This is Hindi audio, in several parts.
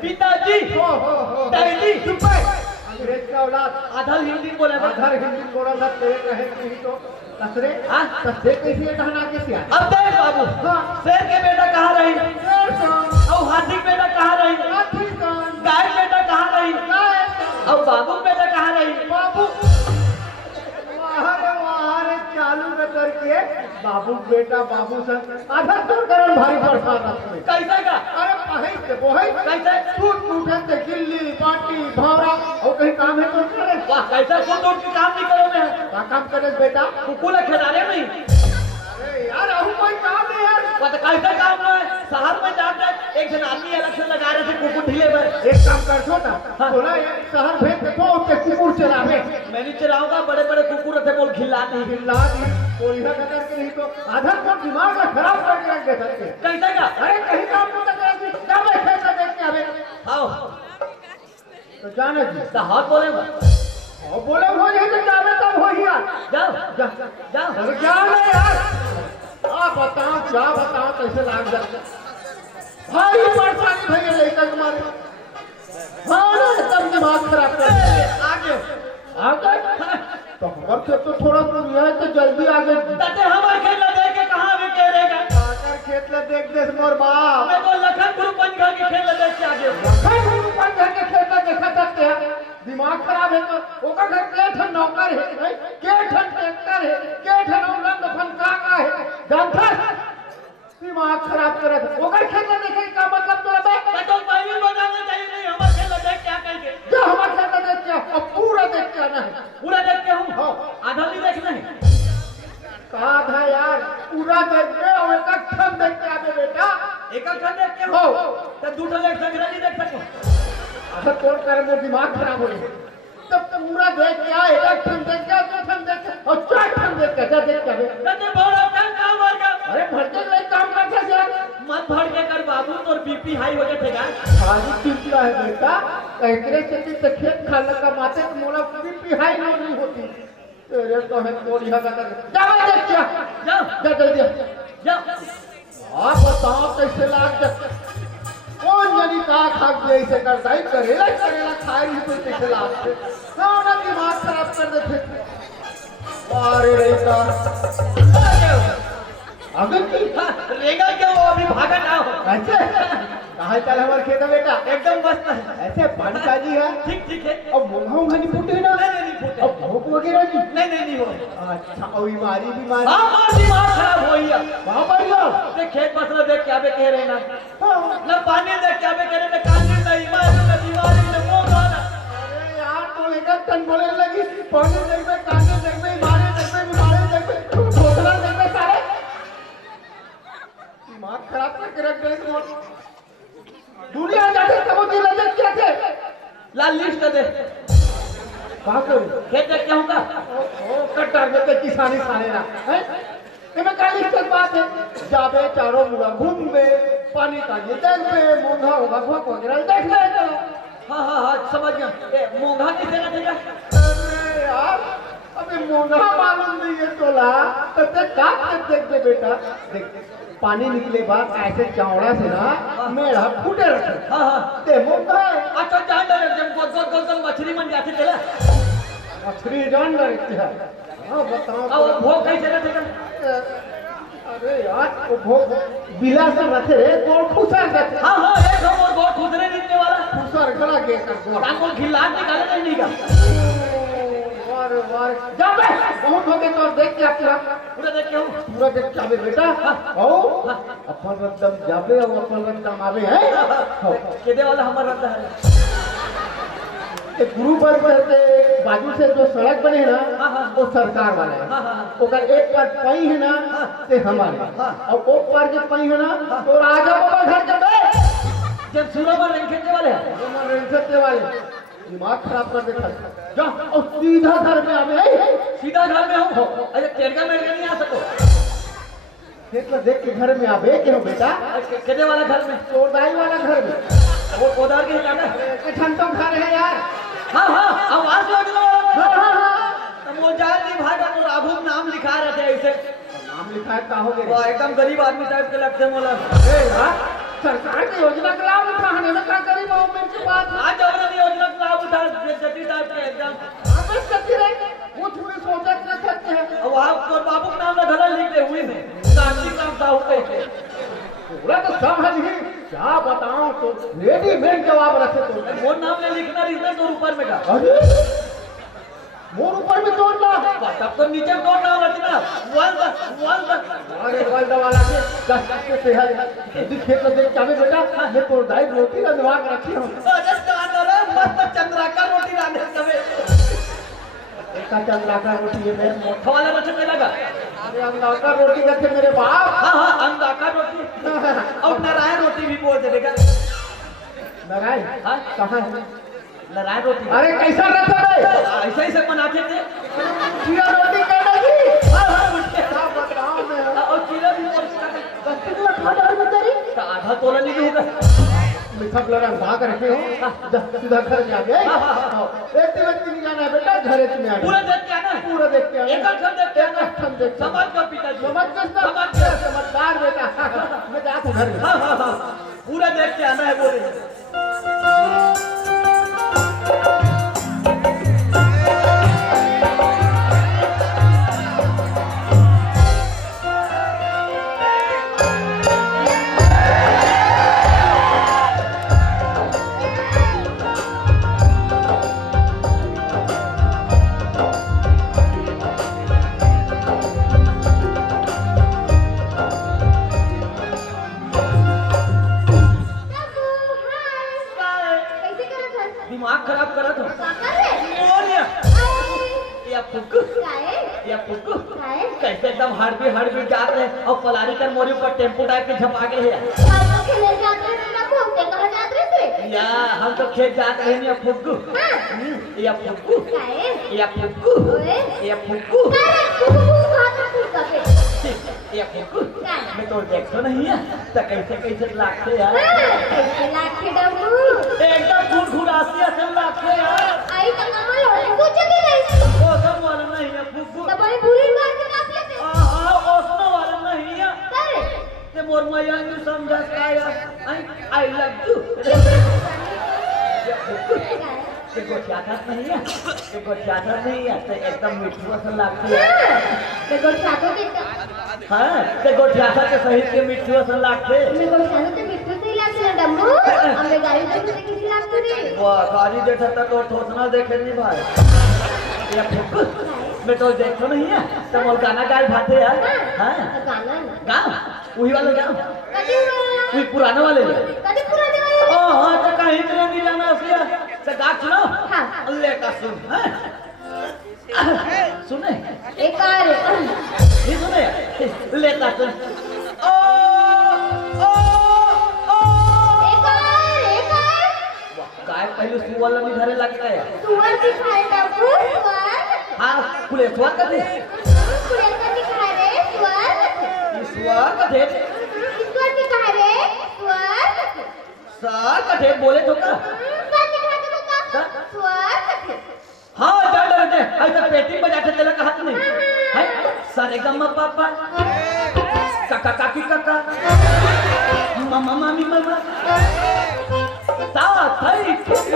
पिताजी डैडी अंग्रेज का औलाद आधा हिंदी बोला तेरे कहे नहीं तो कसरे कसरे कैसे कहना के सिया। अब देख बाबू शेर के बेटा कहाँ रही और हाथी बेटा कहाँ रही गाय बेटा कहाँ रही और बाबू बेटा कहाँ रही बाबू चालू में करके बाबू बेटा बाबू सर आधा दूर करन भारी परेशान कैसे का अरे पहै से बोहै कैसे टूट टूटे से गिल्ली बाटी भौरा और कहीं काम है तो करे वाह कैसे टूट टूट के काम नहीं करो मैं क्या काम करे बेटा कुकुला खिलाने में अरे यार अब कोई काम नहीं यार पता कैसे काम है शहर में जाते एक जन आदमी इलेक्शन लगा रहे थे कुकुर ढीले में एक काम कर छोटा बोला शहर भेज के तो उसके कुकुर चलावे मैं नहीं चलाऊंगा बड़े बड़े कुकुर थे बोल खिला दी कोई ना कर के नहीं तो आधा तो दिमाग में खराब करके रख देते कैसे का अरे कहीं काम नहीं कर रही क्या बैठे से देख के आवे आओ तो जाने जी तो हाथ बोलेगा और बोले हो जाए तो जावे तब हो यार जाओ जाओ जाओ अरे जाओ यार आप बताओ क्या बताओ कैसे लाग जाते भाई परेशानी भैया लेकर तुम्हारे हाँ एकदम दिमाग खराब कर आगे आगे तो हमारे खेत तो थोड़ा दूर है तो जल्दी आगे ताते हमारे खेत ले देख के कहां भी करेगा आकर खेत ले देख देख मोर बाप मैं तो लखन गुरु पंजा के खेत ले देख के आगे लखन गुरु पंजा के खेत ले देखा सकते हैं दिमाग खराब है तो ओकर घर के ठन नौकर है के ठन ट्रैक्टर है के ठन रंग फनका का है जानता दिमाग खराब करे ओकर खेत ले देखे का मतलब तो बे तो पहले बताना चाहिए नहीं हमारे खेत ले देख क्या कहेंगे जो हमारे खेत ले देख क्या अब पूरा देख के आना है पूरा देख के हूं आधा नहीं देखना है कहा था यार पूरा देख के और एक ठन देख के आगे बेटा एक ठन देख के हो तो दूसरा देख सकते नहीं देख सको अच्छा कौन करे वो दिमाग खराब हो गया तब तो पूरा देख के आए एक ठन देख के दो ठन देख के और चार ठन देख के देख के आगे तो बड़ा काम वर्गा अरे भड़के नहीं काम करते यार मत भड़के कर बाबू तोर बीपी हाई हो जाएगा खाली चिंता है बेटा कहते से तो खेत खाने का माते तो मोला बीपी हाई नहीं होती तेरे तो है कोड़ी लगा कर जाओ देख क्या जाओ जा जल्दी जाओ आप बताओ कैसे लाग जा कौन जानी का खा गया इसे करता ही करेला खाई ही कोई कैसे लाग से ना दिमाग खराब कर देते अरे रेता अगर की लेगा क्या वो अभी भागा ना हो ऐसे कहाँ चल हमारे खेत में बेटा एकदम मस्त है ऐसे पानी काजी है ठीक है अब मोंघा नहीं फूटे ना नहीं फूटे अब भूख वगैरह नहीं हो अच्छा और बीमारी हाँ दिमाग खराब हो गया वहाँ पर जाओ देख खेत मसला देख क्या बे कह रहे ना ना पानी देख क्या बे कह रहे ना कांजी ना बीमारी ना दीवारी ना मोंघा ना अरे यार तो लेकर तन बोले लगी पानी देख में कांजी देख में बीमारी देख में भोसला देख में सारे दिमाग खराब करके रख गए तुम दुनिया जाते तब की लजत क्या थे ला लिस्ट दे कहां करूं खेत देख के होगा ओ कट्टा के किसानी साने ना हैं इमे का लिस्ट की बात है जाबे चारों मुड़ा घूमबे पानी का ये देखबे मोंघा होगा भोक वगैरह देख ले चलो हां समझ गया ए मोंघा किसे ना देगा अरे यार अबे मोंघा मालूम नहीं है तोला तो का देख दे बेटा देख पानी निकले बाद ऐसे चौड़ा से ना मेढ़ा फूटे रखे ते मोंघा अच्छा जान ले जब गोल मछली मन जाती चला मछली जान रखती है हां बताओ अब भोग कैसे रखेगा अरे यार वो भोग बिला से रखे रे गोल खुसर जाते हां एक और गोल खुसरे निकलने वाला खुसर गला के कर गोल को खिला निकाले नहीं का वार जा बे बहुत हो गए तो देख के पूरा देख के पूरा देख के आवे बेटा ओ अपन रद्दम जाबे और अपन रद्दम आवे है केदे वाला हमर रद्द है एक गुरु पर से बाजू से जो सड़क बने है ना वो सरकार वाला है। ओकर एक पर पई है ना ते हमारे और वो पर जो पई है ना तो राजा बाबा घर के बैठ जब सूरज में रेंगते वाले हैं वो रेंगते वाले दिमाग खराब कर देता जा और सीधा घर में आवे सीधा घर में हो अरे टेढ़ा मेढ़ा नहीं आ सको देख के घर में आवे क्यों बेटा कितने वाला घर में चोरदाई वाला घर में वो कोदार के हिसाब के ठंडो घर है यार। हाँ हाँ आवाज लग हाँ हाँ हाँ तब वो जाति भाई का राघु नाम लिखा रहे थे ऐसे नाम लिखा है का हो गए वो एकदम गरीब आदमी टाइप के लगते मोला सरकार की योजना का लाभ उठाने में क्या करी गवर्नमेंट की बात आज जबरदस्ती योजना का लाभ उठा जति टाइप के एकदम हमें सच्ची रहे कुछ भी सोचा कर सकते हैं। अब वहाँ तो बाबू का नाम ना लिख दे हुई में कार्तिक नाम साहू कहते पूरा तो सब है नहीं क्या बताऊं तो रेडीमेड जवाब रखे तो वो नाम ले लिखना रिश्ते तो ऊपर में का अरे मोर ऊपर में तोड़ना तब तो नीचे दो नाम रखना वन अरे वर्ल्ड वाला के 10 के सेहत दिखे तो देख चाहे बेटा मैं तो दाई रोटी रंधवा के रखी हूं अरे कान रे मस्त चंद्राकार रोटी रांधे तबे एक का चंद्राकार रोटी है मेरे मोटा वाला रचने लगा अरे अंडाकार रोटी रखे मेरे बाप हां अंडाकार रोटी और नारायण रोटी भी बोल देगा नारायण हां कहां है नारायण रोटी अरे कैसा रहता है ऐसा ही सब बनाते थे जीरा रोटी कहना हां हां क्या बताऊं मैं और चीला भी कितना खाता है बतारी तो आधा तोला नहीं होगा मिठा लगा भाग रखे हो सीधा घर में आ गए एक व्यक्ति नहीं जाना है बेटा घरे में आ पूरा देख के आना पूरा देख के एक अक्षर देख के आना अक्षर देख समाज का पिताजी समझ के समझदार बेटा मैं जाता घर में हां पूरा देख के आना है बोले दिमाग खराब करत हो या फुक्कू कैसे एकदम हड़बी जात रहे और पलारी कर मोरी ऊपर टेम्पो टाइप के झपा गए हैं या हम तो खेत जाते हैं या फुक्कू या फुक्कू या फुक्कू या फुक्कू या फुक्कू मैं तो देखो नहीं है तो कैसे कैसे लागते यार एकदम घूर घुरासी असल लागते यार वो सब वाला नहीं है फुक्कू ओसनो वाला नहीं है ते मोर मैया ने समझा का यार आई लव यू देखो ज्यादा नहीं है देखो ज्यादा नहीं है तो एकदम मीठू असल लागती है हाँ देखो ज्यादा के सही के मीठू असल लागते वाह गाड़ी देखा था तो ठोसना देखे नहीं भाई या फुक्कू मैं तो देखो नहीं है तो मोर गाना गाय भाते यार हाँ गाँव वही वाले गाँव वही पुराने वाले ओ हाँ तो कहीं तरह नहीं जाना सिया तो गा सुनो अल्लाह का सुन सुने ये सुने लेता सुन ओ ओ ओ गाय पहले सुअर लगी धरे लगता है हाँ पुलेसवर का थे सुअर का थे सर का थे बोले तो का हाँ चल रहे थे ऐसा पेटी बजाते चला कहा तो नहीं है सारे गम्मा पापा काका काकी काका मामा मामी मामा ता थई थई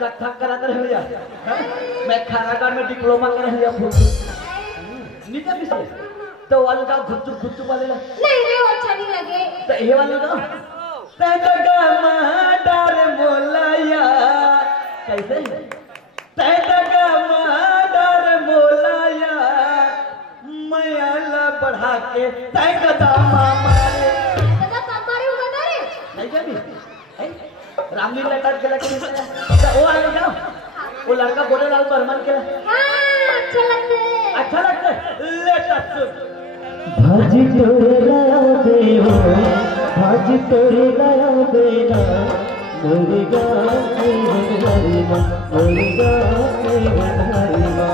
कथा करा कर हो जा मैं खानागार में डिप्लोमा कर लिया नीचे पीछे तो वाले का घुच्चू घुच्चू वाले नहीं रे वो अच्छा नहीं लगे तो ये वाले का ते दगा माडर मोलाया कैसे ते दगा माडर मोलाया मैला बढ़ा के ते दामा मारे दादा काम मारे होगा ना रे नहीं क्या भी रामलीला टाइप के लगे वो आ जाओ वो लड़का बोले लाल बर्मन के हाँ अच्छा लगता है ले तब भाजी तोरे गया देवा भाजी तोरे गया देना मुर्गा हरिमा मुर्गा हरिमा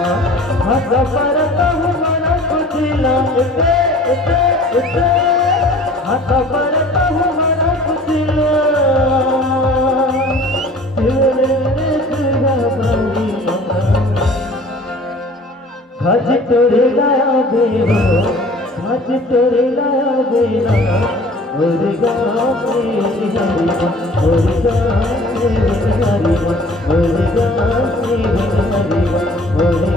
हस परता हूँ मना कुछ लाते हस परता हूँ मना कुछ भज तोरे लाया देवा भज तोरे लाया देना मुर्गा हरिमा मुर्गा हरिमा मुर्गा हरिमा मुर्गा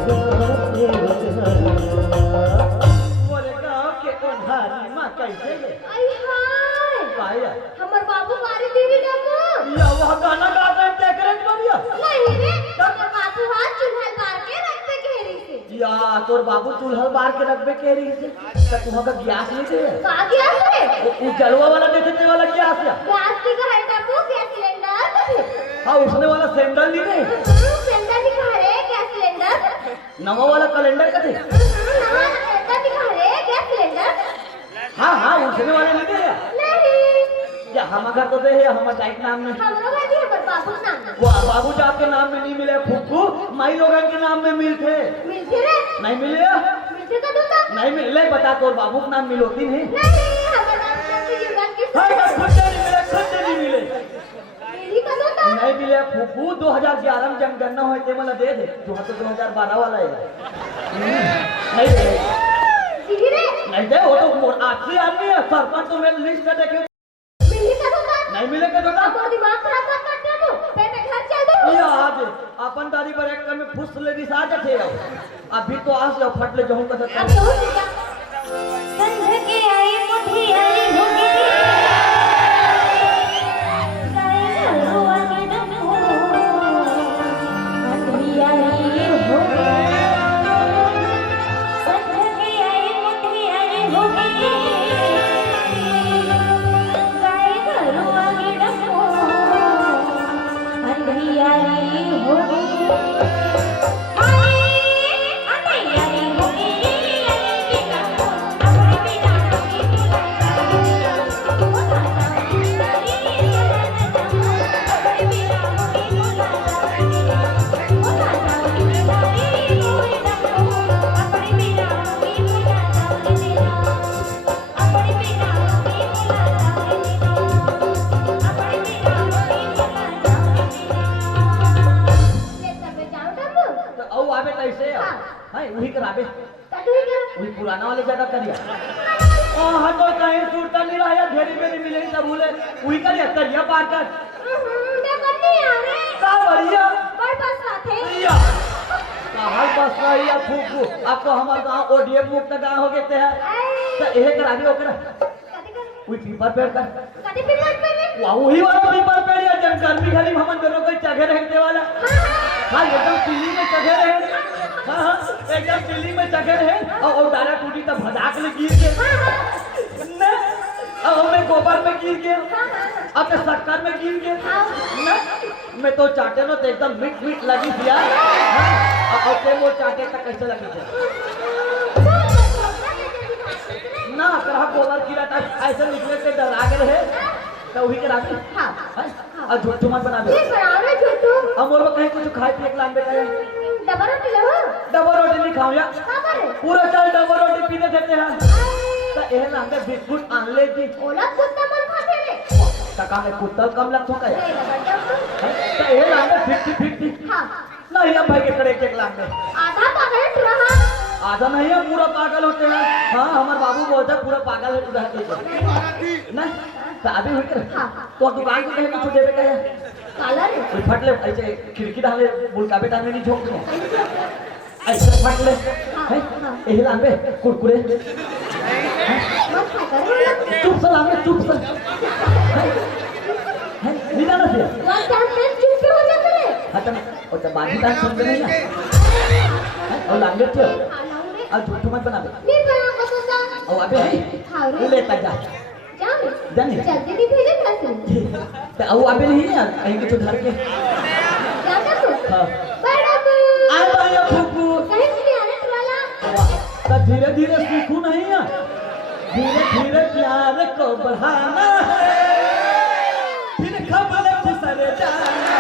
मोरे गांव के कोन्हारी मां कैसे है आई हाय पाया हमर बाबू मारे देवी डब्बू या वह गाना गाते हैं देख रहे बढ़िया नहीं रे हमर बाबू हाथ चूल्हा मार के रख पे घेरी से या तोर बाबू चूल्हा बार के रखबे के रही से त तुहा का गैस नहीं दे का गया रे वो जलवा वाला देखने वाला गैस या गैस की का है डब्बू गैस सिलेंडर हां उसने वाला सैंडल नहीं दे सिलेंडर दिखा रे गैस सिलेंडर नवा वाला कैलेंडर का दे नवा सिलेंडर दिखा रे गैस सिलेंडर हां हां उसने वाला नहीं दे नहीं या हम घर तो दे है हम टाइप नाम में हमरो भाई भी हमर बाबू के नाम वो बाबू जी आपके नाम में नहीं मिले फुफ्फू माई लोगन के नाम में मिलते मिलते रे नहीं मिले मिलते का दूता नहीं मिले बता तोर बाबू के नाम मिलोती नहीं नहीं हमर नाम से युगन की हां बस खुद नहीं मिले मेरी का दूता नहीं मिले फुफ्फू 2011 में जनगणना होए ते मला दे दे जो तो 2012 वाला है नहीं दे जी रे नहीं दे वो तो मोर आखिरी आदमी है सरपंच तो मेरे लिस्ट में देखे मिली का दूता नहीं मिले के तो मोर दिमाग खराब मत कर दे तू मैं घर चल दूं ये आज अपन दादी पर एक में फुस ले दिशा जाते हो अभी तो आज जो फट ले जाऊं का अब तो हो गया संझ के आई मुठी आई होगी गाय हुआ के डमो अटवी आई होगी संझ के आई मुठी आई होगी गाय हुआ के डमो अटवी आई होगी वही कराबे कटवी कर वही पुराना वाले जगह करिया हां तो कहीं सूरता नहीं रहा घेरी मेरी मिले सब बोले वही करिया करिया पार कर मैं करनी आ रे का बढ़िया बड़ बस साथे या कहां बस रही है फूफू अब तो हमार गांव ओडीएफ मुक्त गांव हो गए हैं तो एहे कराबे ओकरा कटी कर वही पीपर पेड़ कर कटी पिलट पे रे वाह वही वाला पीपर पेड़ या जन गर्मी घड़ी हमन दोनों कोई जगह रहने वाला हां एकदम दिल्ली में जगह रहे हां एकदम दिल्ली में जगह है और डारा टूटी तब भड़ाक ले गिर के ना अब मैं गोबर में गिर गया अब मैं शक्कर में गिर गया ना मैं तो चाटे नो तो एकदम मिट मिट लगी थी यार अब ते वो चाटे तक कैसे लगी थी ना तरह गोबर गिरा था ऐसे निकले के डरा गए है तो वही करा दे हां और झूठू मत बना दे ये बनावे झूठू हम और कहीं कुछ खाए पिए लान बेटा डबल रोटी लो डबल रोटी नहीं खाऊं या का करे पूरा चल डबल रोटी पीने देते हैं तो एह ना हमें बिस्कुट आन ले दी ओला कुत्ता मन खाते रे टका में कुत्ता कम लगता का यार नहीं रबड़ तो एह ना हमें 50-50 हां नहीं हम भाई के कड़े के लान में आधा पागल रहा आधा नहीं है पूरा पागल होते हैं हाँ हमारे बाबू बोलते हैं पूरा पागल है उधर ना शादी हुई कर तो दुकान को कहे कुछ देवे कहे काला रे कोई फट ले ऐसे खिड़की डाले बुलका बेटा में नहीं झोंक दो ऐसे फट ले यही लांबे कुरकुरे मत खा कर चुप सा लांबे चुप सा दिया वन टाइम में चुप हो जाते रे हाँ तो और तो बाकी बात समझ नहीं ना और लांगे थे और झूठ मत बना दे नहीं बना को तो और अबे है खाओ रे लेता जा जाओ जाने जल्दी नहीं भेजे कैसे तो और अबे नहीं है कहीं के तो धर के जाता तू हाँ बड़ा तू आए भाई फूफू कहीं से आने वाला तो धीरे धीरे सीखू नहीं है धीरे धीरे प्यार को बढ़ाना है फिर खबर फिसले जाना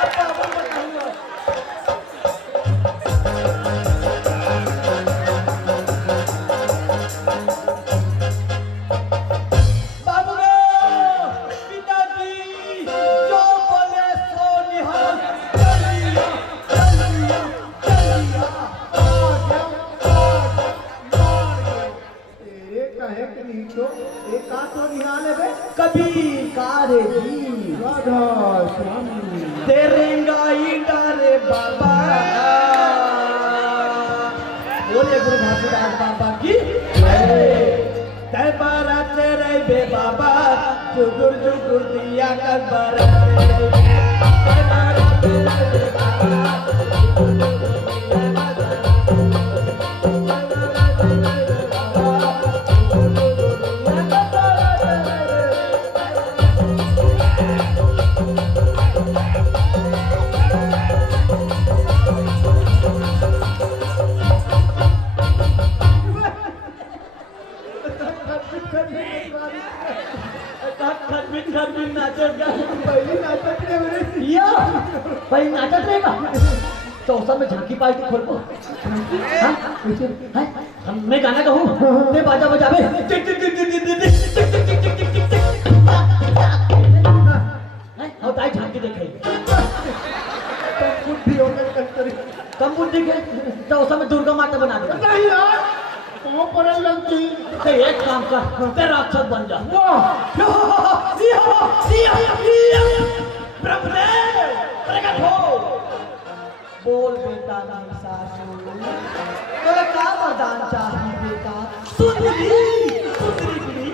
अब बाबू बताऊंगा बाबू रे पिताजी जो बोले सो निहाल चलिया चलिया चलिया तेरे कहे कि नहीं तो एक का तो निहाल है बे कभी कारे जी राधा स्वामी तेरेंगा डारे बाबा बोले गुरु घासीदास बाबा की तय बारा तेरे बे बाबा जुगुर जुगुर दिया कर बारा तय बारा तेरे बे बाबा जुगुर जुगुर दिया कर खरबिन नाचत पहली नाटक ने मेरे या भाई नाचत रहेगा चौसा में झांकी पार्टी खोल को हाँ हम मैं गाना कहूँ ते बाजा बजावे टिक टिक टिक टिक टिक टिक टिक टिक टिक टिक टिक टिक और ताई झांकी देखे बुद्धि होकर कंतरी कम बुद्धि के चौसा में दुर्गा माता बना दे नहीं यार वो पर लगती ते एक काम कर ते राक्षस बन जा वाह प्रभुदेव प्रकट हो बोल बेटा महिषासुर बोले का वरदान चाहिए बेटा सुंदरी सुंदरी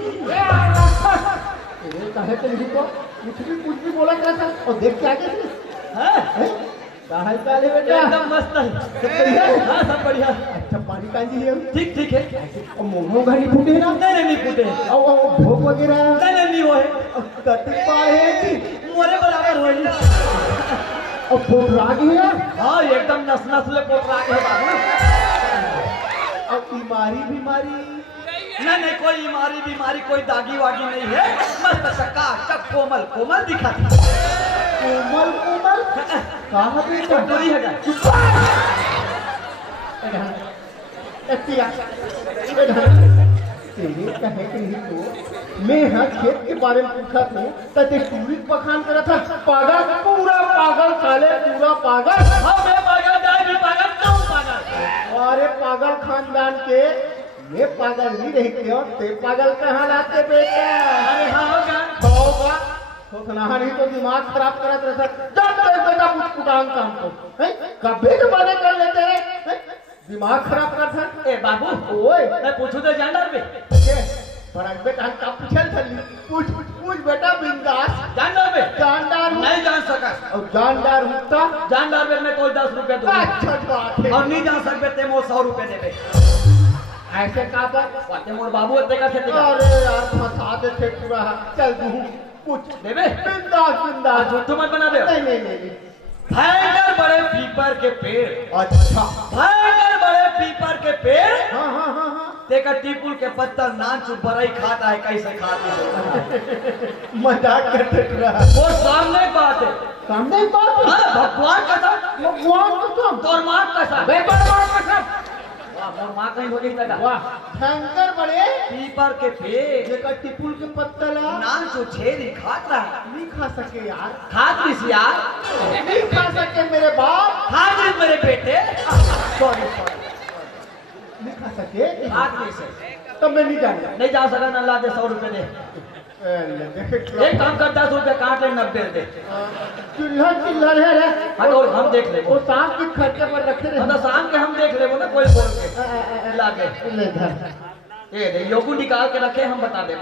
तेरे कहे तो नहीं तो कुछ भी बोला कैसा और देख के आगे हैं कहा काले बेटा एकदम मस्त है हाँ सब बढ़िया अच्छा पानी काजी है ठीक ठीक है और मोमो घड़ी फूटे ना नहीं नहीं फूटे और भोग वगैरह नहीं नहीं वो है कटिंग पाए है कि मोरे बराबर हो और फूट रागी है हाँ एकदम नस नस्ल पोटराग है बाबू और बीमारी नहीं नहीं कोई बीमारी कोई दागी वागी नहीं है मस्त चक्का चक कोमल कोमल दिखाती कोमल कहाँ पे कटोरी है क्या तेरे कहे कि नहीं तो मैं यहाँ खेत के बारे में पूछा था तते टूरिक बखान करा था पागल पूरा पागल साले पूरा पागल हाँ मैं पागल जाए भी पागल क्यों पागल अरे पागल खानदान के ये पागल नहीं रहते और ते पागल कहाँ लाते बेटा अरे हाँ होगा होगा सोचना नहीं तो दिमाग खराब करत रहता जब बेटा पुटांग काम को कभी तो बने कर लेते हैं दिमाग खराब करता ए बाबू ओए मैं पूछूं तो जानदार पे पर बेटा का पूछल थली पूछ बेटा बिंदास जानदार पे जानदार नहीं जान सका और जानदार होता जानदार पे मैं कोई 10 रुपए दूंगा अच्छा बात है और नहीं जान सकते ते मोर 100 रुपए देबे ऐसे का पर वाटे मोर बाबू ते का खेती का अरे यार फंसा देते पूरा चल तू पूछ देबे बिंदास झूठ मत बना दे नहीं भयंकर बड़े पीपर के पेड़ अच्छा भयंकर बड़े पीपर के पेड़ हाँ तेका टीपुल के पत्थर नाच बरई खाता है कैसे खाते हो मजाक करते रहा वो सामने की बात है सामने की बात है हाँ, भगवान कसम भगवान कसम तोर माँ कसम बेकार बात कसम वाह मोर माँ कहीं हो गई तका वाह शंकर बड़े पीपर के पेड़ जेका टिपुल के पत्तला नाच छेरी खाता है नहीं खा सके यार खात किस यार नहीं खा सके मेरे बाप खात मेरे बेटे सॉरी नहीं खा सके खात कैसे तो मैं नहीं जानता नहीं जा सका ना ला दे 100 रुपए दे एक काम कर 10 रुपए काट ले 90 दे चिल्लर है रे हाँ तो हम देख ले वो सांप के खर्चे पर रखे रहे तो शाम के हम देख ले ना कोई बोल के ला के ले धर ये दे योगु निकाल के रखे हम बता दे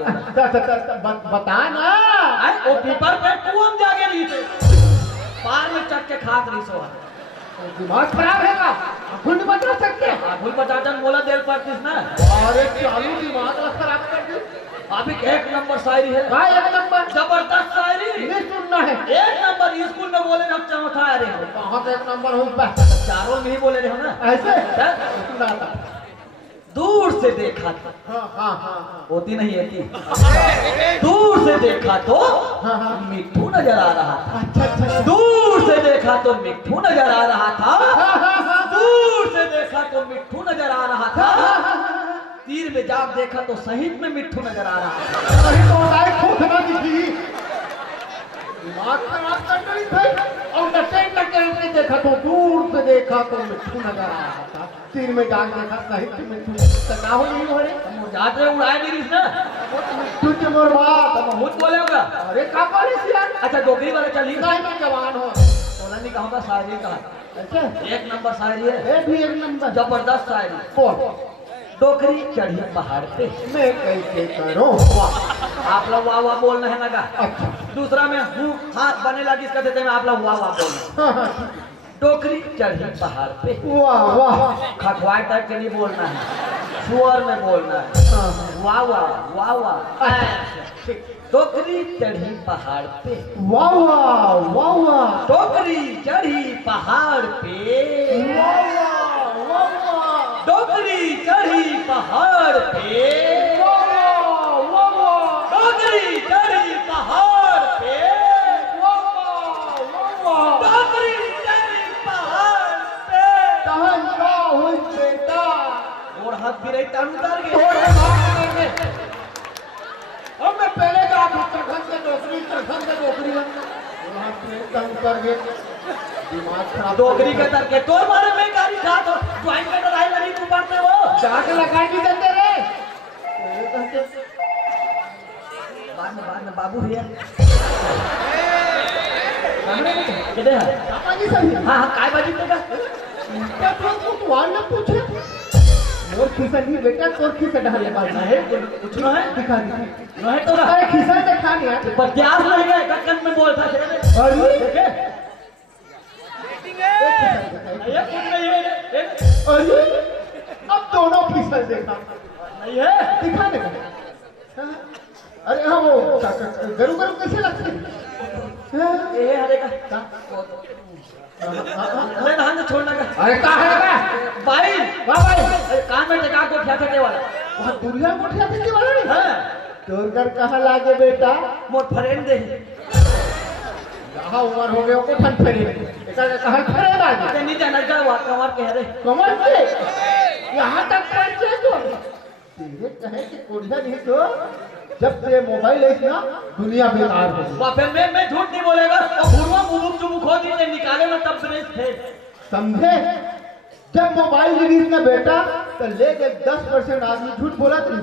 बता ना आए वो पीपर पे कुआं जाके ली थे पार में चट के खात रही सो दिमाग खराब है का खुद नहीं बता सकते भूल बचाचन बोला देर पड़तीस ना अरे चालू दिमाग खराब कर दी अभी एक नंबर शायरी है हाँ एक नंबर जबरदस्त शायरी नहीं सुनना है एक नंबर स्कूल में बोले ना चौथा आ रहे हो कहाँ से एक नंबर हो चारों में ही बोले रहे हो ना ऐसे क्या? सुना था दूर से देखा था हाँ हाँ हाँ होती नहीं है दूर से देखा तो हाँ, हाँ। मिट्ठू नजर आ रहा था अच्छा अच्छा अच्छा। दूर से देखा तो मिट्ठू नजर आ रहा था हाँ, हाँ, हाँ। दूर से देखा तो मिट्ठू नजर आ रहा था तीर में जाग देखा तो शहीद में मिट्ठू नजर आ रहा था अरे तो लाइट खोखना दिखी दिमाग खराब कर रही भाई और नटे देखा तो दूर से देखा तो मिट्ठू नजर आ रहा था तीर में जाग देखा साहित्य मिट्ठू ना हो नहीं हो रहे जाते उड़ाए नहीं ना मिट्ठू के मोर बात बहुत बोले होगा अरे का पानी सियार अच्छा डोकरी वाले चलिए नहीं मैं जवान हो सोना नहीं कहूँगा शायरी का अच्छा एक नंबर शायरी है ये भी एक नंबर जबरदस्त शायरी बोल डोकरी चढ़ी पहाड़ पे मैं कैसे करूं आप लोग वाह वाह बोलना है लगा अच्छा दूसरा में हूँ हाथ बने लगी इसका देते में आप लोग वाह वाह बोलना हाँ, हाँ, डोकरी चढ़ी पहाड़ पे वाह वाह खखवाई टाइप के नहीं बोलना है सुअर में बोलना है हाँ, वाह वाह वाह वाह डोकरी चढ़ी पहाड़ पे वाह वाह वाह वाह डोकरी चढ़ी पहाड़ पे डोकरी चढ़ी पहाड़ पे डोकरी चढ़ी पहाड़ पे डोकरी चढ़ी पहाड़ पे और हाथ भी रही तान उतार गए और मैं पहले का चखन से नौकरी दिमाग खराब डोकरी के तर के तोर मारे में गाड़ी खात हो ज्वाइन के लड़ाई लड़ी तू पड़ते हो जाके लगाई भी देते रे बाद में बाबू भैया किधर है पापा जी सही हाँ हाँ काय बाजी तेगा क्या तो वार न पूछे मोर खिसा नहीं बेटा तोर खिसा ढाले बाल है कुछ न है दिखा दी न है तो अरे खिसा दिखा दिया पर प्यास नहीं गए कटकन में बोल था अरे देखे ये कुछ नहीं है अरे अब दोनों खिसा देखा नहीं है दिखा दे अरे हाँ वो गरु गरु कैसे लगते ये हरे का अरे धान से छोड़ना का अरे का है बे भाई वाह भाई अरे कान में टेका को क्या करने वाला वहाँ दुनिया कोठिया देने वाला नहीं हां तोर घर कहाँ लागे बेटा मोर फ्रेंड दे यहाँ उम्र हो गए को ठन फेरी एका कहाँ फेरे लागे अरे नहीं जाना का वाट कमार के हरे कमर से यहाँ तक पहुँचे तो तेरे कहे कि कोढ़िया नहीं तो जब से मोबाइल है ना दुनिया बेकार हो गई वाह फिर मैं झूठ नहीं बोलेगा और भूरवा मुमुक चुमुक हो दी निकाले ना तब फ्रेश थे समझे जब मोबाइल रिलीज ना बेटा तो लेके 10% आदमी झूठ बोला थी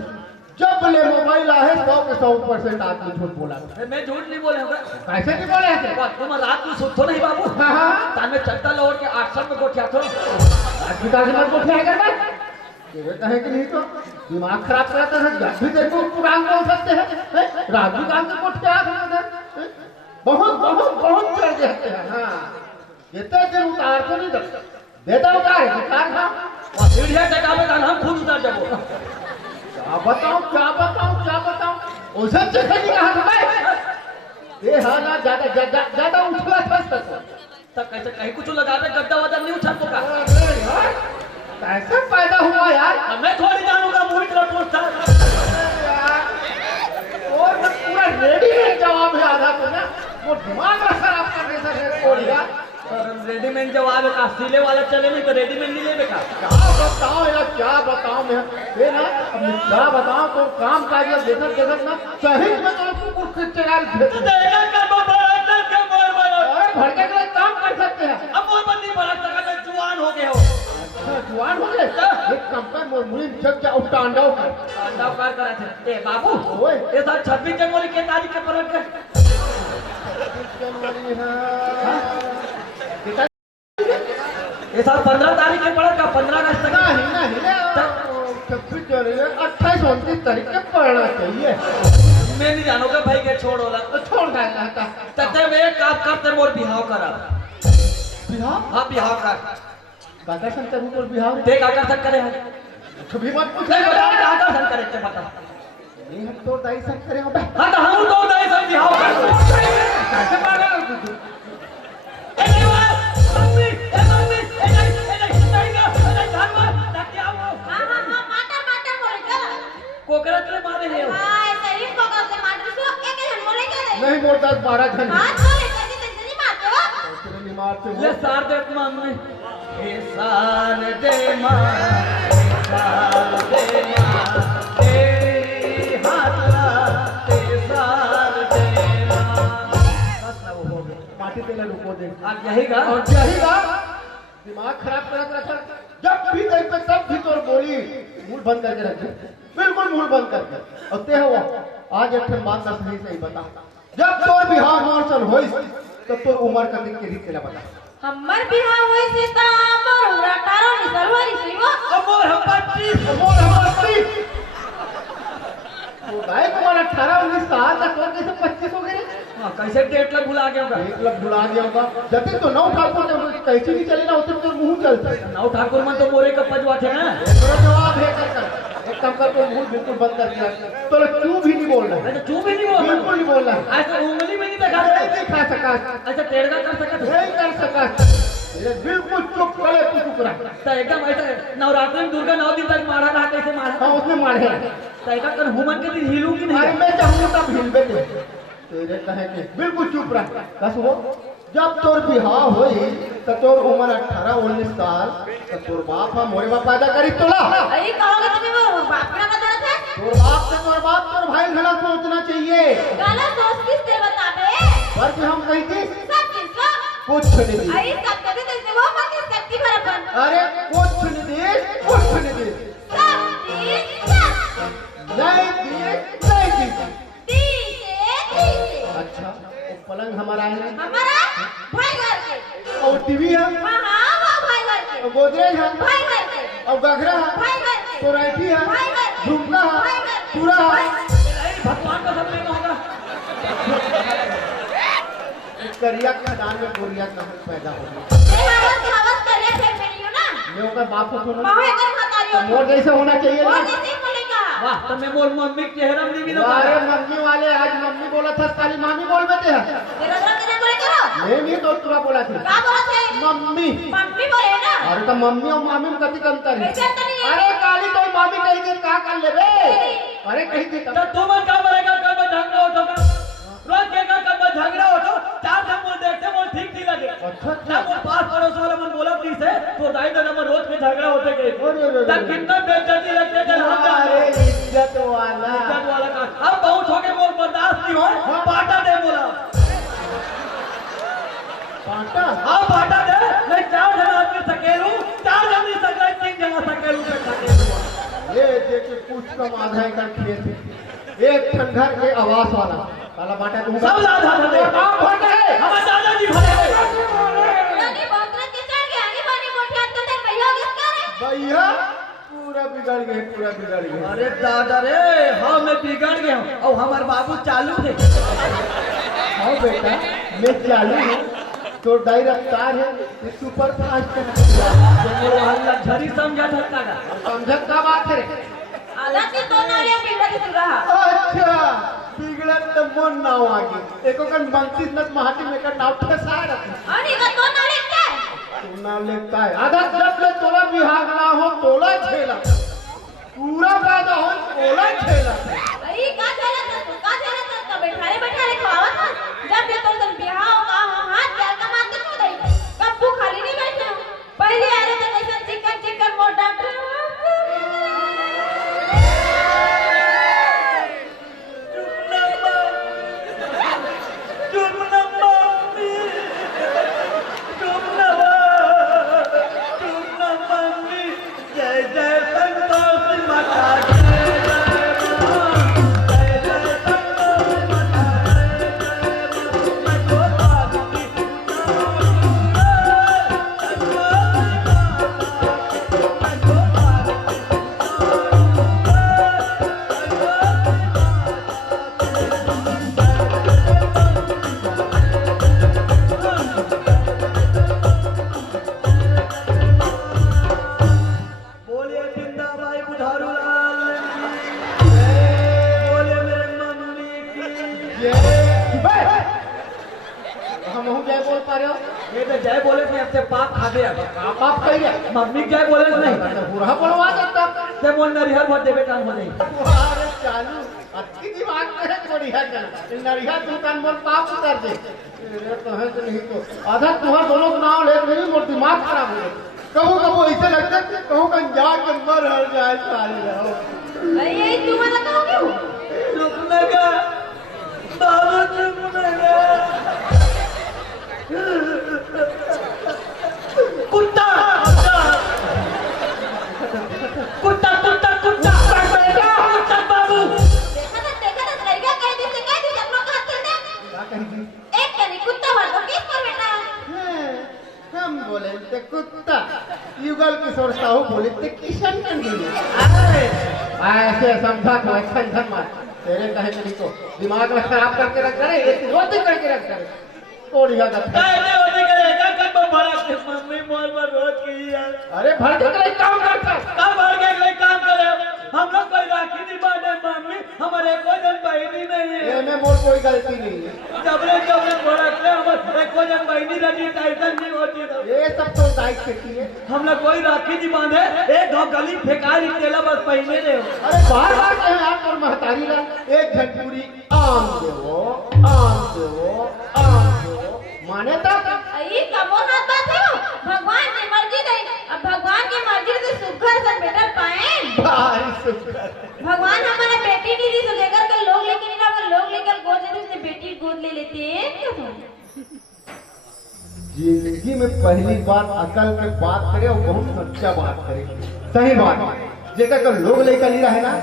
जब ले मोबाइल आए 100% आदमी झूठ बोला मैं झूठ नहीं बोलेगा कैसे नहीं बोले थे तुम रात में सुतो नहीं बाबू हाँ हाँ ताने चलता लौट के 800 में कोठिया थो पिता के को क्या कर बस ये कहे कि नहीं तो दिमाग खराब कराता है जब भी देखो पुराण बोल सकते हैं राजू गांव के कोठ क्या बहुत बहुत बहुत चढ़ जाते हैं हाँ इतने दिन उतार को नहीं देता उतार उतार खा और सीढ़ियां टकावे का हम खुद उतर जाबो क्या बताऊं ओसे चखनी कहां से भाई ये हां ना ज्यादा उछला फंस तब कैसे कहीं कुछ लगावे गड्ढा वड्ढा नहीं उछल तो का अरे यार कैसे पैदा हुआ यार मैं थोड़ी जानूंगा मूवी का पोस्ट था और मैं पूरा रेडीमेड जवाब है आधा तो ना वो दिमाग खराब करने से कोड़िया रेडीमेड जवाब का सीले वाला चले नहीं तो रेडीमेड नहीं लेबे का क्या बताऊं मैं ये ना अब मैं क्या बताऊं तो काम काज देखत ना सही में तो कुछ तैयार देगा का बड़ा के मोर बनो अरे भड़के के काम कर सकते हैं अब मोर बंदी बड़ा तक में जुआन हो गए हो जुआन हो गए एक कंपनी मोर मुड़ी जब क्या उठांडाव कर अंडा पार करा थे ए बाबू ओए ये साल 26 जनवरी के तारीख के पलट के जनवरी है ये साल 15 तारीख के पलट का 15 अगस्त तक नहीं 26 जनवरी 28 29 तारीख के पढ़ना चाहिए मैं नहीं जानूंगा भाई के छोड़ होला तो छोड़ गए रहता तते में एक काम करते मोर बिहाव करा बिहार हाँ बिहाव कर दादा शंकर को बिहार देख आकर्षण करे हम कभी मत पूछ नहीं बता आकर्षण करे ते बता नहीं हम तो दाई सब करे हो बे हाँ तो हम तो नहीं सब बिहाव कर कैसे मारा तू कोकरत ले मारे है नहीं मोर 10-12 जन ले सार दे मम्मी ए सार दे मां सार दे मां ए हाथला ए सार दे मां बस ना वो हो गया माटी तेला रुको दे अब यही गा और यही गा दिमाग खराब करत रखा जब भी कहीं पे तब भी तोर बोली मुंह बंद करके रख बिल्कुल मुंह बंद करके और ते हो आज एक बात ना सही सही बता जब तोर बिहार मौसम होई तो तोर उम्र कदी के रीत केला बता हम्मर बिहार होई से ता मोर उरा 18 निसलवारी सीवा अमोर हम 25 मोर हमारी वो गाय तुम्हारा 18-19 साल तक और कैसे 25 हो गए हां कैसे डेट लग भुला गया होगा एक लग भुला गया होगा जब तो नौ ठाकुर ने कैसे भी चले ना उसे तो मुंह चलता है नौ ठाकुर मन तो मोरे का पजवा थे ना मेरा जवाब है कर एक काम कर तो मुंह बिल्कुल बंद करके रख तो चू भी नहीं बोलना है मैं तो चुप ही नहीं बोल बिल्कुल नहीं बोलना है ऐसा उंगली में नहीं देखा नहीं दिखा सका ऐसा टेढ़ा कर सकता नहीं कर सका ये बिल्कुल चुप करे तू चुप रह तो एकदम ऐसा नवरात्रि में दुर्गा 9 दिन तक मारा रहा कैसे मारा हाँ उसने मारे तो ऐसा कर हुमन के दिन हिलू की अरे नहीं मैं चाहूँ तब हिलबे दे तेरे कहे के बिल्कुल चुप रह बस वो जब तोर बिहार होई तो तोर उम्र 18-19 साल तो तोर बाप हम मोरे बाप पैदा करी तोला अरे कहोगे तुम्हें वो बाप का बता रहा था तोर बाप से तोर बाप तोर भाई घना सोचना चाहिए गाना सोच किस से बताबे पर कि हम कही थी सब किस कुछ नहीं अरे सब कभी तो वो मत शक्ति भरपन अरे कुछ नहीं दे कुछ नहीं दे सब चीज सब नहीं दिए नहीं दी दी से अच्छा वो पलंग हमारा है हमारा भाई घर के और टीवी है हां वो भाई घर के और गोदरेज है भाई घर के और गघरा है भाई घर के तो राइटी है भाई घर के झुमका है भाई घर के पूरा है भगवान का सब में होगा करिया का दान में गोरिया कहाँ पैदा हो गई ये हवस कर रहे थे मेरियो ना ये का बाप हो तो मावे कर खतारियो मोर जैसे होना चाहिए वो ना जैसे बोलेगा वाह तो मैं बोल मम्मी के चेहरा में भी ना अरे मम्मी वाले आज मम्मी बोला था साली मामी बोल बैठे हैं तेरा जरा किधर बोले करो नहीं तो तुरा बोला था का बोला थे मम्मी मम्मी बोले ना अरे तो मम्मी और मामी में कति अंतर है कैसे अंतर नहीं है? अरे काली तो मामी कही थी का कर ले बे अरे कही थी तो तुम का मरेगा कब झगड़ा हो तो रोज के कब झगड़ा हो तो चार दिन बोल देखते बोल ठीक नहीं लगे अच्छा ना वो पास पड़ोस वाला मन बोला प्लीज से तो दाई तो नंबर रोज के झगड़ा होते गए तब कितना बेइज्जती लगते थे हम अरे इज्जत वाला इज्जत वाला का अब बहुत हो गए बोल बर्दाश्त नहीं हो पाटा दे बोला पाटा हाँ पाटा दे मैं 4 जन आदमी सकेलू 4 जन नहीं सके 3 जन सकेलू पे सकेलू ये देखे कुछ कम आधा एकड़ खेत एक घर के आवास वाला काला बाटा तुम सब लाधा था काम भर है हमारे दादाजी भरे यानी बकरा के चढ़ गया आगे पानी मोटे हाथ तो भैया किसका रे भैया पूरा बिगड़ गए अरे दादा रे हाँ मैं बिगड़ गया हूँ और हमारे बाबू चालू थे हाँ बेटा मैं चालू हूँ तो डाई रफ्तार है ये सुपर फास्ट है लग्जरी समझा सकता का समझत का बात है आधा की तो नालिया बिगड़ा के तू रहा अच्छा बिगड़त तो मन नाव आगे एको कन बंकिस नत महाटी में का नाव फसा रखी अरे का तो नालिया क्या तू नाम लेता है आधा जब ले तोला बिहार ना हो तोला खेला पूरा पैदा हो तोला खेला अरे का चला था बैठाले खावत था जब ये तो तन बिहाव का हाथ पैर का मार के छो दई कब तू खाली नहीं बैठे हो पहले आ रहे थे कैसे चिकन मोर डॉक्टर जय जय संतोष माता जय बोले नहीं अब से पाप खा दे अब आप कहिए मम्मी जय बोले नहीं बुरा बोलवा देता ते मोन नरिहर भर देबे टाइम हो जाई अरे चालू अच्छी दिमाग में है बढ़िया चला नरिया दुकान बोल पाप उतर दे ये तो है तो नहीं तो आधा तुम्हारा दोनों का नाम ले नहीं मोर दिमाग खराब हो गया कबो कबो ऐसे लगता है कहूँ का जाके मर हर जाए साली रहो अरे यही तुम्हारा कहो क्यों चुप लगा बाबू चुप लगा कुत्ता कुत्ता कुत्ता कुत्ता बेटा कुत्ता बाबू देखा था लड़का कह दी से हम लोग हाथ चल दे क्या कहेगी एक कनी कुत्ता मार दो किस पर बेटा हम बोले थे कुत्ता युगल किशोर साहू बोले थे किशन कंडी अरे ऐसे समझा तो अच्छा इंसान मार तेरे कहे नहीं तो दिमाग में खराब करके रख रहे एक रोटी करके रख रहे कोड़िया का काहे होती करेगा कब भरा के मम्मी मोर पर रोज की यार अरे भर के लिए काम करता कब भर के कोई काम करे हम लोग कोई राखी नहीं बांधे मम्मी हमारे कोई जन बहनी नहीं है ये में मोर कोई गलती नहीं है जबरे भरा के हमारे कोई जन बहनी रही टाइटन नहीं होती तो ये सब तो दायित्व की है हम लोग कोई राखी नहीं बांधे एक घाव गली फेंका निकला बस पहले दे अरे बार बार कहे यार और महतारी ला एक झटपूरी आम देवो माने तक अई कमोन हाथ बात है भगवान की मर्जी नहीं अब भगवान की मर्जी से सुखर से बेटा पाए भाई शुक्र भगवान हमारा बेटी नहीं दी तो लेकर के लोग लेके नहीं अगर लोग लेकर गोद लेते उसने बेटी गोद ले लेते हैं क्यों तुम जिंदगी में पहली बार अकल के बात करे और बहुत सच्चा बात करे सही बात जेकर का लोग लेकर नहीं रहे ना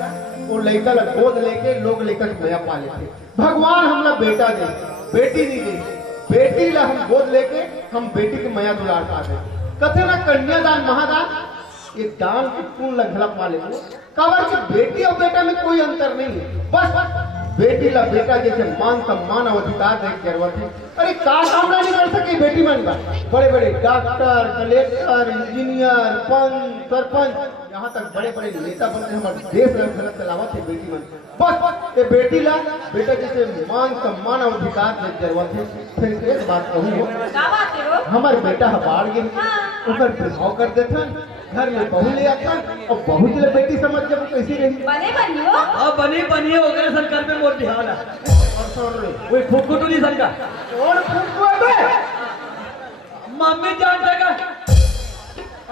वो लेकर गोद लेके लोग लेकर भैया पा लेते भगवान हमला बेटा दे बेटी नहीं दे बेटी ला हम गोद लेके हम बेटी के मया दुलार पा दे कथे ना कन्यादान महादान ये दान की पूर्ण लंघला पा ले कवर की बेटी और बेटा में कोई अंतर नहीं है बस बेटी ला बेटा जैसे मान सम्मान और अधिकार देख जरूरत है अरे का सामना नहीं कर सके बेटी मन का बड़े बड़े डॉक्टर कलेक्टर इंजीनियर पंच सरपंच यहाँ तक बड़े बड़े नेता बनते हमारे देश में गलत चलावत है बेटी मन बस ये बेटी ला बेटा जैसे मान सम्मान और अधिकार देख जरूरत है फिर एक बात कहूँ क्या बात है वो हमारे बेटा बाढ़ गिर ओकर विवाह कर देथन घर में बहू ले आथन और बहू के लिए बेटी समझ जब कैसी रही बने बनियो अब बनी हो गए सरकार पे मोर बिहार और सुन लो वही फुटकुटुली सरकार और फुटकुआ बे मम्मी जान देगा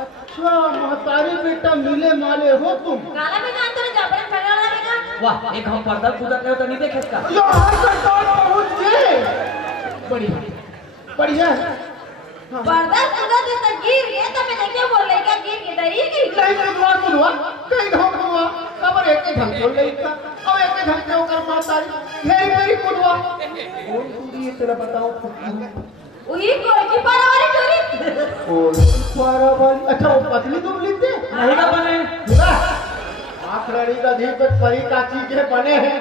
अच्छा महतारी बेटा मिले माले हो तुम गाला में जान तो जापन खड़ा रहेगा वाह एक हम पर्दा पूजा करे तो नहीं देखे इसका यार सरकार पहुंच गए बढ़िया पर्दा पूजा से तो गिर गया तो मैं क्या बोल रही क्या गिर के दरी गिर नहीं कुदवा कहीं धाम कुदवा कबर एक ढंग बोल रही था अब एक ढंग से होकर महतारी घेरी घेरी कुदवा कौन कुदी है तेरा बताओ वही कोई की पारावारी चोरी अच्छा वो पतली तुम लिखते नहीं का बने आखड़ी का धी पे परी काची के बने हैं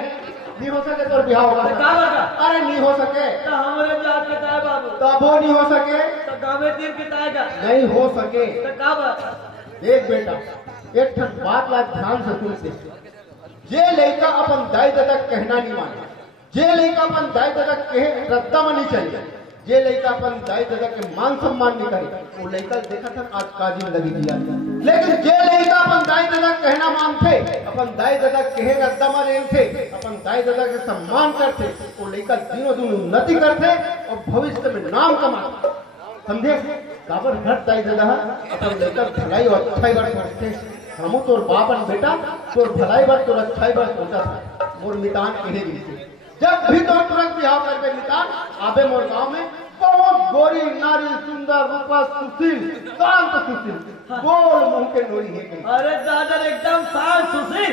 नहीं हो सके तो बिहार होगा का बता अरे नहीं हो सके तो हमारे जात के ताए बाबू तब वो नहीं हो सके तो गावे तीर के ताए का नहीं हो सके तो का बात देख बेटा एक ठन बात ला ध्यान से सुनते जे लड़का अपन दाई दादा कहना नहीं माने जे लड़का अपन दाई दादा कहे रद्दा में नहीं चाहिए जे लड़का अपन दाई दादा के मान सम्मान नहीं करे वो लड़का देखा था आज का जिंदगी जिया लेकिन जे लड़का अपन दाई दादा कहना मानते अपन दाई दादा कहे रद्दा में नहीं थे अपन दाई दादा के सम्मान करते वो लड़का दिनों दिन उन्नति करते और भविष्य में नाम कमाते समझे काबर घर दाई दादा अपन लड़का भलाई और अच्छाई बार सोचते हमू तोर बापन बेटा तोर भलाई बार तोर अच्छाई बार सोचा था मोर मितान कहे भी जब भी तो तुरंत बिहाव करके निकाल आबे मोर गांव में बहुत गोरी नारी सुंदर रूपा सुशील शांत सुशील गोल मुंह के नोरी है कहीं अरे दादा एकदम शांत सुशील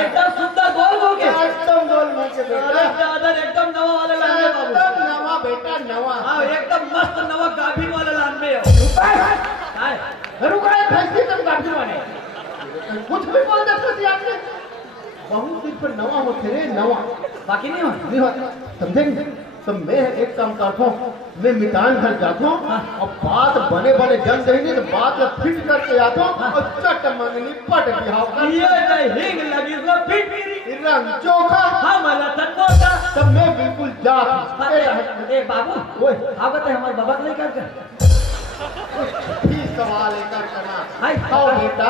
एकदम सुंदर गोल मुंह के एकदम गोल मुंह के अरे बेटा दादा एकदम नवा वाले लांबे बाबू एकदम नवा बेटा नवा हां एकदम मस्त नवा गाभिन वाले लांबे हो हाय रुका है फैसले तुम गाड़ी वाले कुछ भी बोल दे तो याद बहुत दिन पर नवा होते रे नवा बाकी नहीं हो नहीं होता समझे तो मैं एक काम करता हूँ, मैं मितान घर जाता हूँ और बात बने बने जम जाएंगे तो बात में फिट करके आता हूँ और चट मंगनी पट बिहाव कर ये नहीं हिंग लगी वो फिट रंग चोखा हमारा तन्नोता तब मैं बिल्कुल जात ए बाबू ओए आवत है हमारे बाबा नहीं कर ही सवाल लेकर करना हाय आओ बेटा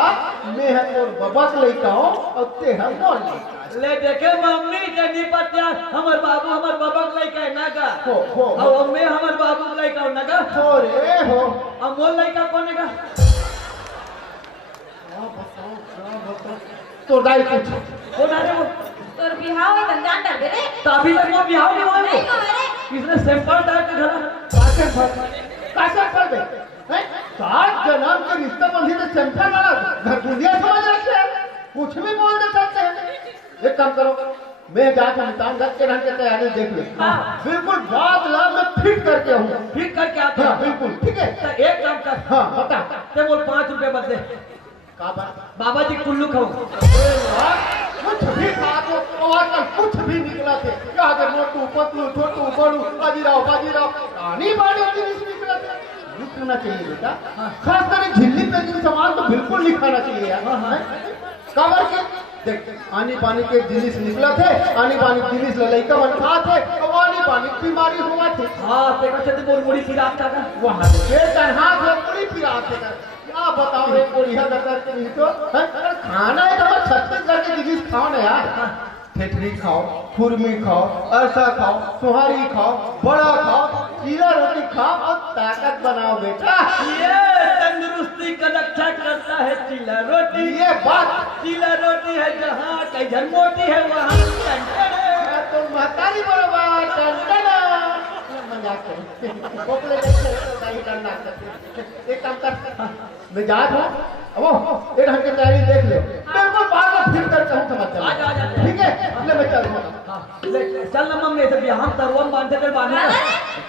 मैं है तोर बबक लेके आओ और ते है मोल लेके ले देखे मम्मी के नहीं पत्या हमार बाबू हमार बाबा के लेके ना का हो और अम्मी हमार बाबू के लेके ना का हो रे हो अब मोल लेके कौन का तो दाई पूछ कौन आ रे वो तोर बिहाव है जान डर रे तो अभी तक वो बिहाव नहीं हुआ नहीं वो हो रे किसने सैंपल डाल के घरा कैसे फल दे सात जन्म के रिश्ता बंधी तो सेंटर वाला घर दुनिया समझ रखे हैं कुछ भी बोल दे सकते हैं एक काम करो मैं जाकर मितान घर के रहने की तैयारी देख ले बिल्कुल बात ला मैं फिट करके हूँ फिट करके आते हाँ हैं बिल्कुल ठीक है तो एक काम कर हाँ बता ते बोल 5 रुपए बदले का बात बाबा जी कुल्लू खाऊ कुछ भी कहा तो आजकल कुछ भी निकला थे क्या अगर मोटू पतलू छोटू बड़ू बाजीराव रानी बाड़ी निकला थे लिखना चाहिए बेटा खास करके झिल्ली पे जिन सामान तो बिल्कुल लिखाना चाहिए यार कवर के देख आनी पानी के जिनिस निकला थे आनी पानी जिनिस लड़का बन खा थे और आनी पानी बीमारी हुआ थे हां ते कहते बोल मुड़ी फिरात का वहां से हाथ में पूरी पिरात थे क्या बताओ रे कोरिया दरबार के नहीं तो खाना है तो छत्तीसगढ़ के जिनिस खाओ ना यार ठेठरी खाओ खुरमी खाओ अरसा खाओ सुहारी खाओ बड़ा खाओ चीला रोटी खाओ और ताकत बनाओ बेटा ये तंदुरुस्ती का रक्षा करता है चीला रोटी ये बात चीला रोटी है जहाँ कई जन मोटी है वहाँ तो महतारी बरोबर टंटना मजाक करो कोपले देखते तो दाई डरना करते एक काम कर मैं जा रहा हूँ अब एक घंटे तैयारी देख ले बिल्कुल बाहर में फिर कर कहूँ समझ आ जा ठीक है ले मैं चल रहा हूँ हाँ ले चल ना मम्मी तो हम तरुआ बांधते कर बांधे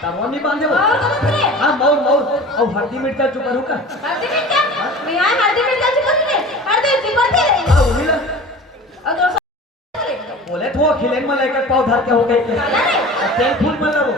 तरुआ नहीं बांधे वो और कौन रे हाँ मौर और हल्दी मिर्चा चुप करूँ का हल्दी मिर्चा बिहार हल्दी मिर्चा चुप रे हल्दी चुप रे हाँ वही ना और दोस्त बोले तो खिलेन में लेकर पाव धर के हो गई थे तेल फूल में लगो